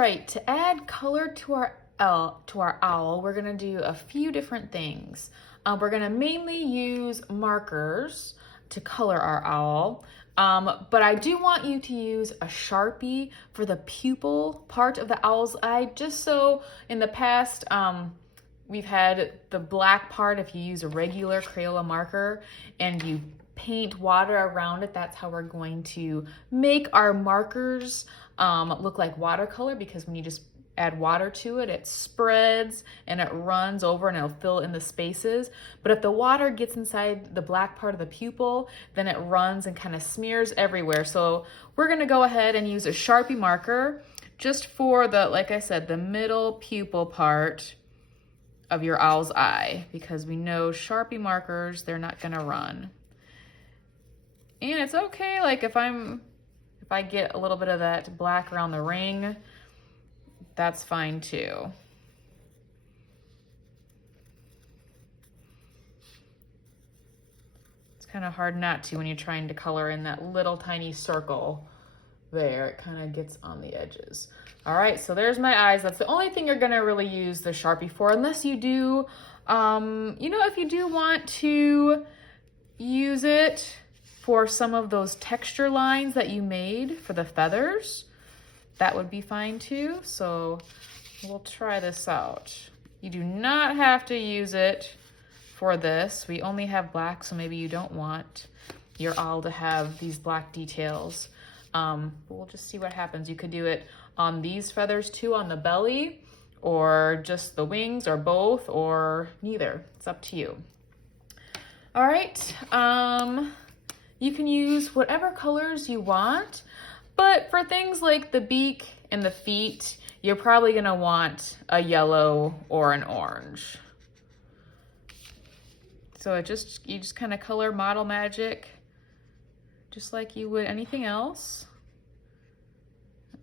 right, to add color to our owl, we're gonna do a few different things. We're gonna mainly use markers to color our owl, but I do want you to use a Sharpie for the pupil part of the owl's eye, just so in the past, we've had the black part. If you use a regular Crayola marker and you paint water around it, that's how we're going to make our markers look like watercolor, because when you just add water to it, it spreads and it runs over and it'll fill in the spaces. But if the water gets inside the black part of the pupil, then it runs and kind of smears everywhere. So we're gonna go ahead and use a Sharpie marker just for the, like I said, the middle pupil part of your owl's eye, because we know Sharpie markers, they're not gonna run. And it's okay, like if I get a little bit of that black around the ring, that's fine too. It's kind of hard not to when you're trying to color in that little tiny circle there. It kind of gets on the edges. All right, so there's my eyes. That's the only thing you're gonna really use the Sharpie for, unless you do, if you do want to use it for some of those texture lines that you made for the feathers, that would be fine too. So we'll try this out. You do not have to use it for this. We only have black, so maybe you don't want your owl to have these black details. But we'll just see what happens. You could do it on these feathers too, on the belly, or just the wings, or both, or neither. It's up to you. All right, you can use whatever colors you want, but for things like the beak and the feet, you're probably gonna want a yellow or an orange. So you just kind of color Model Magic just like you would anything else.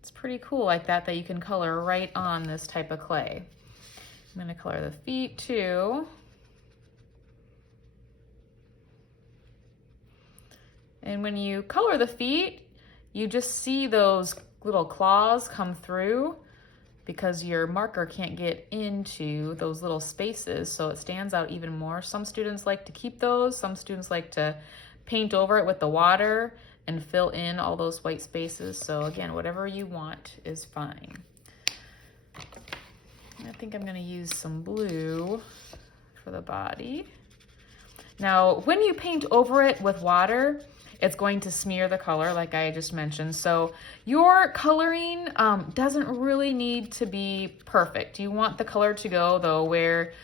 It's pretty cool like that you can color right on this type of clay. I'm gonna color the feet too. And when you color the feet, you just see those little claws come through because your marker can't get into those little spaces, so it stands out even more. Some students like to keep those, some students like to paint over it with the water and fill in all those white spaces. So again, whatever you want is fine. I think I'm gonna use some blue for the body. Now, when you paint over it with water, it's going to smear the color like I just mentioned. So your coloring doesn't really need to be perfect. You want the color to go though where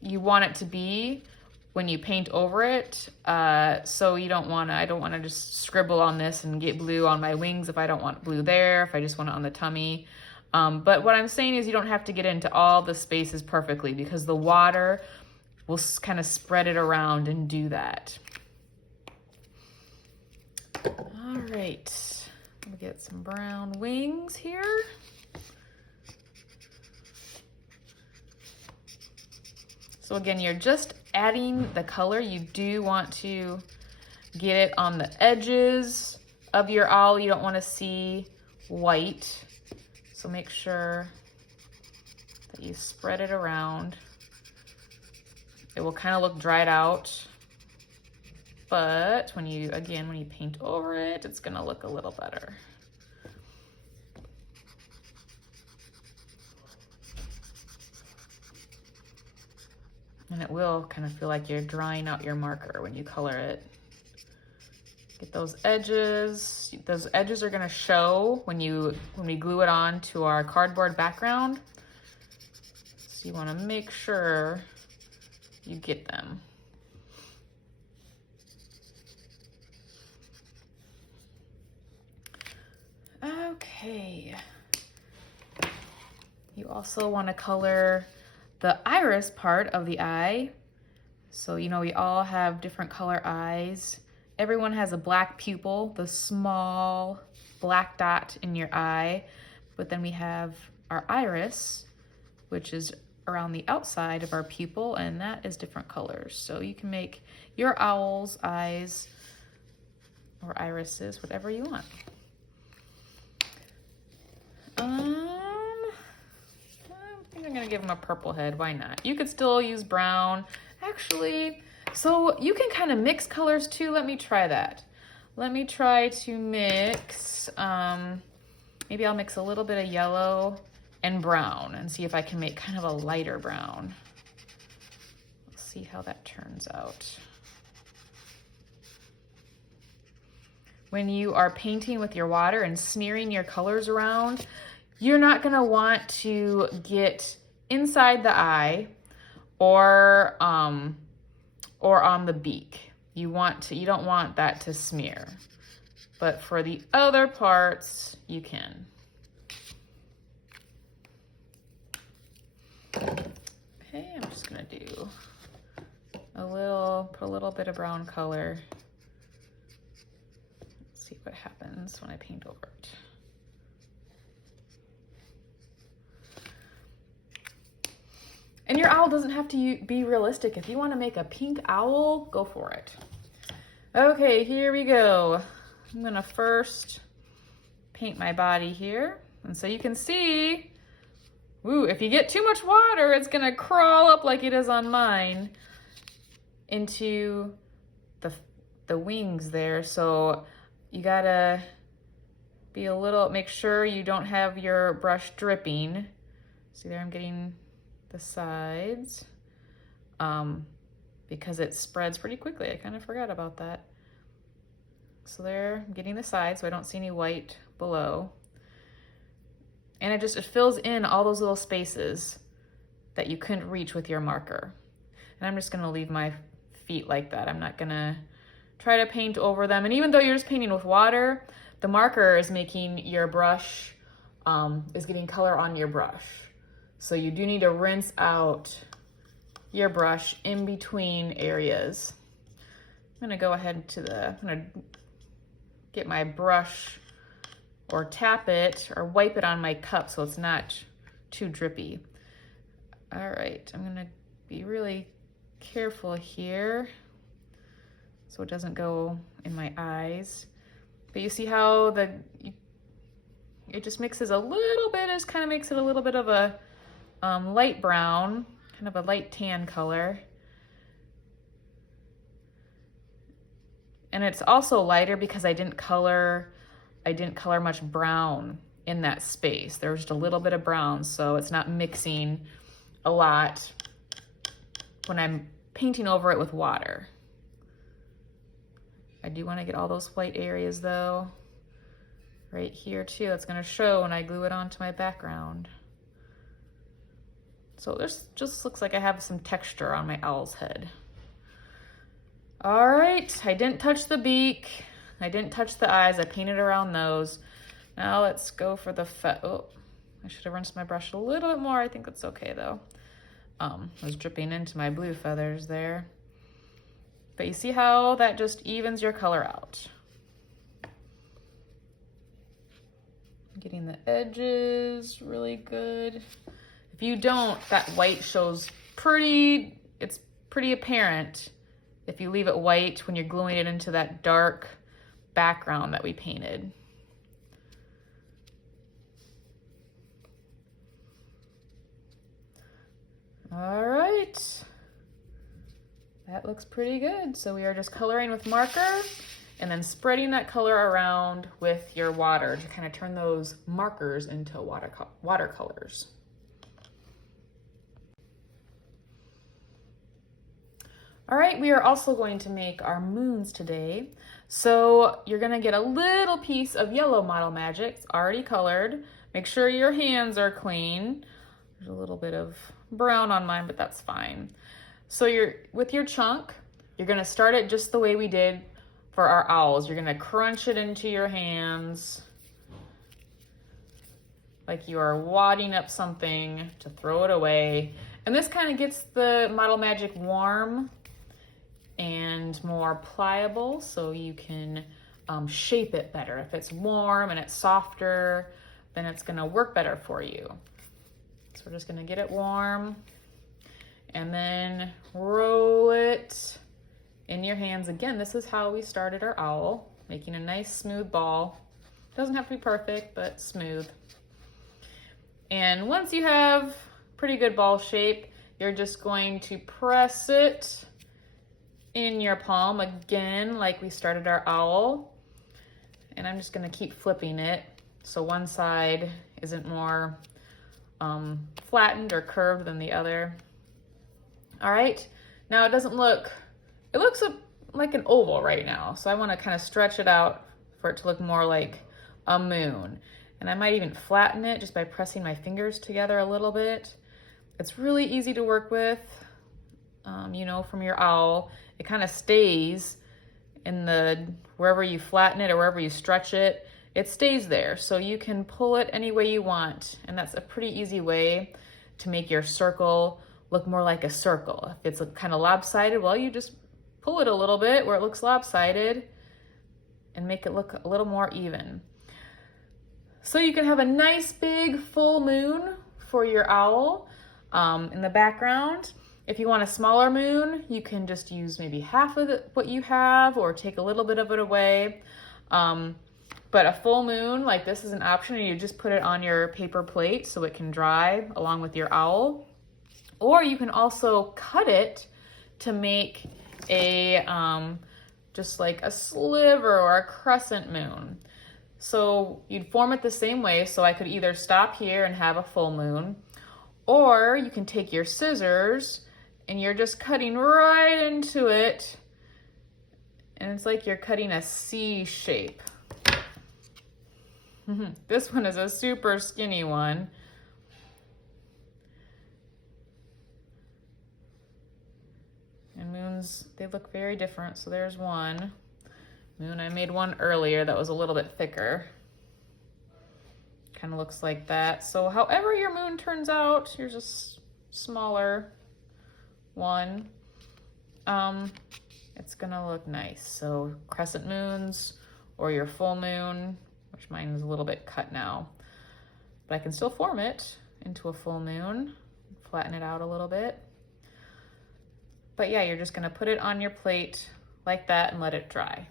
you want it to be when you paint over it. So I don't wanna just scribble on this and get blue on my wings if I don't want blue there, if I just want it on the tummy. But what I'm saying is you don't have to get into all the spaces perfectly, because the water will kind of spread it around and do that. All right, we'll get some brown wings here. So again, you're just adding the color. You do want to get it on the edges of your owl. You don't want to see white. So make sure that you spread it around. It will kind of look dried out, but when you paint over it, it's gonna look a little better. And it will kind of feel like you're drying out your marker when you color it. Get those edges. Those edges are gonna show when we glue it on to our cardboard background. So you wanna make sure you get them. Okay. You also want to color the iris part of the eye. So, we all have different color eyes. Everyone has a black pupil, the small black dot in your eye. But then we have our iris, which is around the outside of our pupil, and that is different colors. So you can make your owl's eyes or irises whatever you want. gonna give him a purple head, why not? You could still use brown. Actually, so you can kind of mix colors too. Let me try that. Let me try to mix, maybe I'll mix a little bit of yellow and brown and see if I can make kind of a lighter brown. Let's see how that turns out. When you are painting with your water and smearing your colors around, you're not gonna want to get inside the eye or on the beak. You don't want that to smear. But for the other parts, you can. Okay, I'm just gonna do put a little bit of brown color. Let's see what happens when I paint over it. And your owl doesn't have to be realistic. If you want to make a pink owl, go for it. Okay, here we go. I'm gonna first paint my body here. And so you can see, woo, if you get too much water, it's gonna crawl up like it is on mine into the wings there. So you gotta make sure you don't have your brush dripping. See there, I'm getting the sides because it spreads pretty quickly. I kind of forgot about that. So there, I'm getting the sides so I don't see any white below. And it fills in all those little spaces that you couldn't reach with your marker. And I'm just gonna leave my feet like that. I'm not gonna try to paint over them. And even though you're just painting with water, the marker is making your brush, is getting color on your brush. So you do need to rinse out your brush in between areas. I'm gonna go ahead I'm gonna get my brush or tap it or wipe it on my cup so it's not too drippy. All right, I'm gonna be really careful here so it doesn't go in my eyes. But you see how it just mixes a little bit, it kind of makes it a little bit of a light brown, kind of a light tan color. And it's also lighter because I didn't color much brown in that space. There was just a little bit of brown, so it's not mixing a lot when I'm painting over it with water. I do want to get all those white areas though, right here too. That's gonna show when I glue it onto my background. So this just looks like I have some texture on my owl's head. All right, I didn't touch the beak. I didn't touch the eyes. I painted around those. Now let's go for the oh, I should have rinsed my brush a little bit more. I think that's okay though. I was dripping into my blue feathers there. But you see how that just evens your color out. Getting the edges really good. If you don't, that white shows it's pretty apparent if you leave it white when you're gluing it into that dark background that we painted. All right, that looks pretty good. So we are just coloring with marker and then spreading that color around with your water to kind of turn those markers into watercolors. All right, we are also going to make our moons today. So you're gonna get a little piece of yellow Model Magic. It's already colored. Make sure your hands are clean. There's a little bit of brown on mine, but that's fine. So with your chunk, you're gonna start it just the way we did for our owls. You're gonna crunch it into your hands like you are wadding up something to throw it away. And this kind of gets the Model Magic warm and more pliable, so you can shape it better. If it's warm and it's softer, then it's gonna work better for you. So we're just gonna get it warm and then roll it in your hands. Again, this is how we started our owl, making a nice smooth ball. Doesn't have to be perfect, but smooth. And once you have pretty good ball shape. You're just going to press it in your palm again, like we started our owl. And I'm just gonna keep flipping it so one side isn't more flattened or curved than the other. All right, now it looks like an oval right now. So I wanna kind of stretch it out for it to look more like a moon. And I might even flatten it just by pressing my fingers together a little bit. It's really easy to work with, you know, from your owl. It kind of stays in wherever you flatten it or wherever you stretch it, it stays there. So you can pull it any way you want. And that's a pretty easy way to make your circle look more like a circle. If it's kind of lopsided, well, you just pull it a little bit where it looks lopsided and make it look a little more even. So you can have a nice big full moon for your owl in the background. If you want a smaller moon, you can just use maybe half of what you have or take a little bit of it away. But a full moon like this is an option, and you just put it on your paper plate so it can dry along with your owl. Or you can also cut it to make a just like a sliver or a crescent moon. So you'd form it the same way, so I could either stop here and have a full moon, or you can take your scissors and you're just cutting right into it, and it's like you're cutting a C shape. This one is a super skinny one. And moons, they look very different. So there's one moon. I made one earlier that was a little bit thicker. Kind of looks like that. So however your moon turns out, here's a smaller one. It's gonna look nice. So crescent moons or your full moon, which mine is a little bit cut now, but I can still form it into a full moon, flatten it out a little bit. But yeah, you're just gonna put it on your plate like that and let it dry.